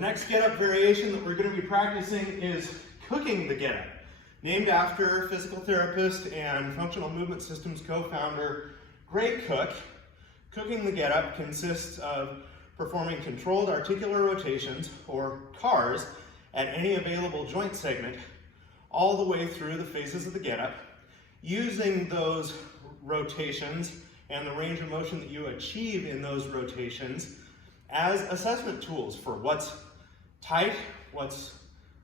next get-up variation that we're going to be practicing is cooking the get-up, named after physical therapist and functional movement systems co-founder Gray Cook. Cooking the get-up consists of performing controlled articular rotations, or CARs, at any available joint segment all the way through the phases of the get-up, using those rotations and the range of motion that you achieve in those rotations as assessment tools for what's tight, what's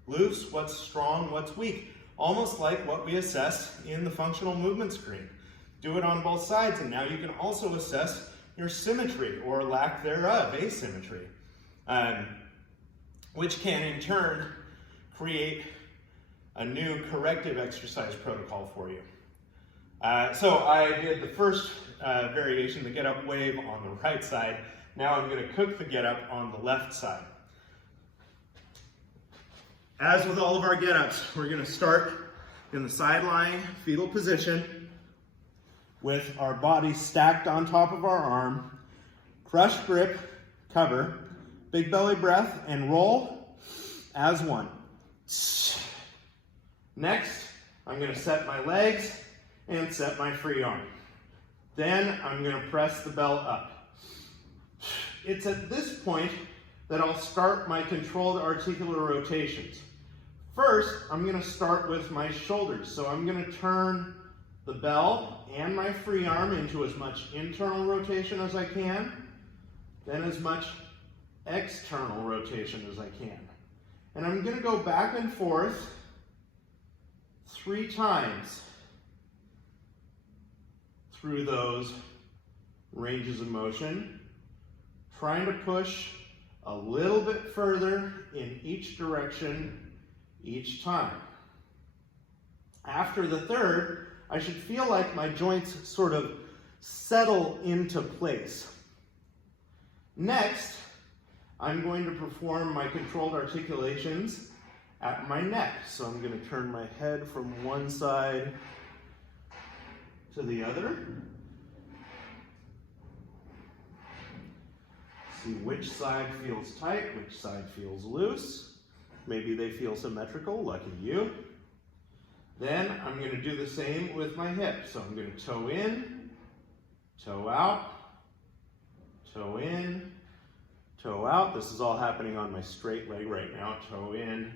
loose, what's strong, what's weak. Almost like what we assess in the functional movement screen. Do it on both sides, and now you can also assess your symmetry or lack thereof, asymmetry, which can in turn create a new corrective exercise protocol for you. So I did the first variation, the get-up wave, on the right side. Now I'm going to cook the get-up on the left side. As with all of our get-ups, we're going to start in the side-lying fetal position with our body stacked on top of our arm, crushed grip, cover, big belly breath, and roll as one. Next, I'm going to set my legs and set my free arm. Then I'm going to press the bell up. It's at this point that I'll start my controlled articular rotations. First, I'm going to start with my shoulders. So I'm going to turn the bell and my free arm into as much internal rotation as I can, then as much external rotation as I can. And I'm going to go back and forth 3 times through those ranges of motion, trying to push a little bit further in each direction each time. After the third, I should feel like my joints sort of settle into place. Next, I'm going to perform my controlled articulations at my neck. So I'm going to turn my head from one side to the other. See which side feels tight, which side feels loose. Maybe they feel symmetrical, lucky you. Then I'm going to do the same with my hip. So I'm going to toe in, toe out, toe in, toe out. This is all happening on my straight leg right now. Toe in,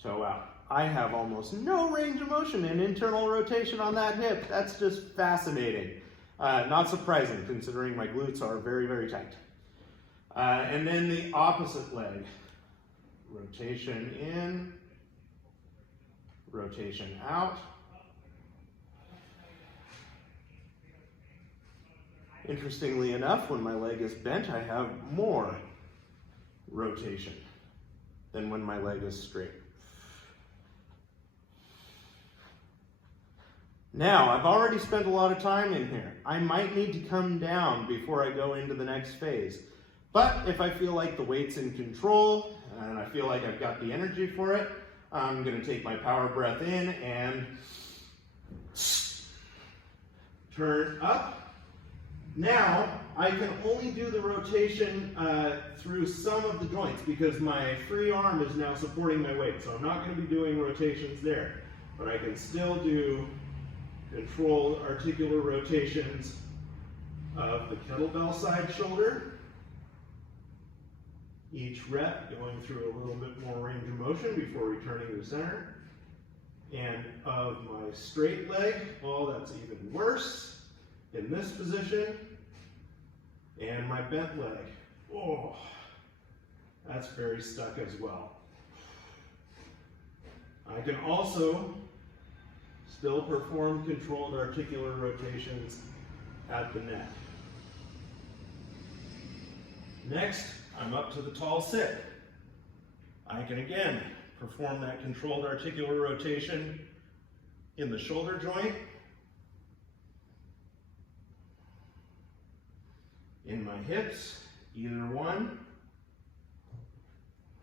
toe out. I have almost no range of motion in internal rotation on that hip. That's just fascinating. Not surprising considering my glutes are very, very tight. And then the opposite leg. Rotation in, rotation out. Interestingly enough, when my leg is bent, I have more rotation than when my leg is straight. Now, I've already spent a lot of time in here. I might need to come down before I go into the next phase. But if I feel like the weight's in control and I feel like I've got the energy for it, I'm going to take my power breath in and turn up. Now, I can only do the rotation through some of the joints because my free arm is now supporting my weight. So I'm not going to be doing rotations there. But I can still do controlled articular rotations of the kettlebell side shoulder. Each rep going through a little bit more range of motion before returning to center. And of my straight leg, oh, that's even worse in this position. And my bent leg, oh, that's very stuck as well. I can also still perform controlled articular rotations at the neck. Next, I'm up to the tall sit. I can again perform that controlled articular rotation in the shoulder joint, in my hips, either one.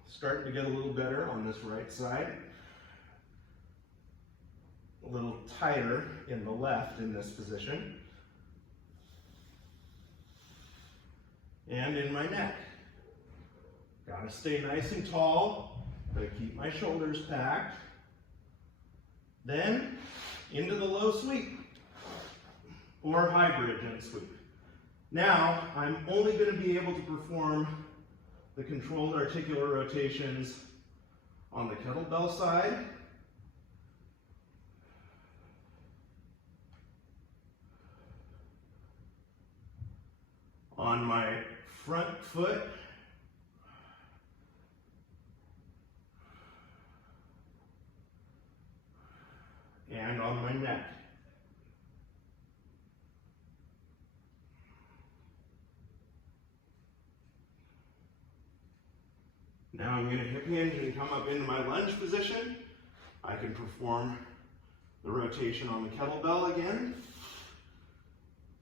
Starting to get a little better on this right side. A little tighter in the left in this position. And in my neck. Got Gotta stay nice and tall. Gotta keep my shoulders packed. Then, into the low sweep, or high bridge and sweep. Now, I'm only gonna be able to perform the controlled articular rotations on the kettlebell side, on my front foot, and on my neck. Now I'm going to hip hinge and come up into my lunge position. I can perform the rotation on the kettlebell again,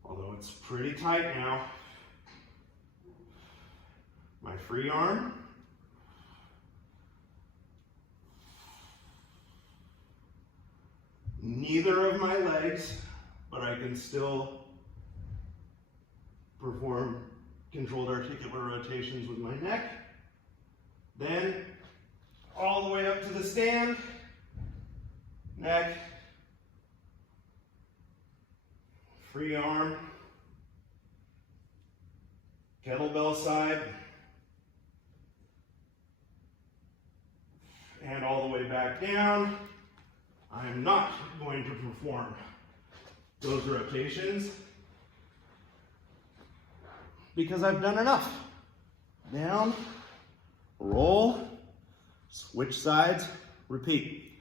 although it's pretty tight now. My free arm. Neither of my legs, but I can still perform controlled articular rotations with my neck. Then all the way up to the stand, neck, free arm, kettlebell side, and all the way back down. I am not going to perform those rotations because I've done enough. Down, roll, switch sides, repeat.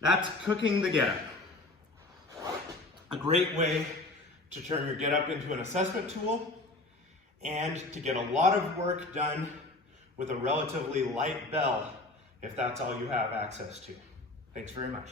That's cooking the get-up. A great way to turn your get-up into an assessment tool and to get a lot of work done with a relatively light bell if that's all you have access to. Thanks very much.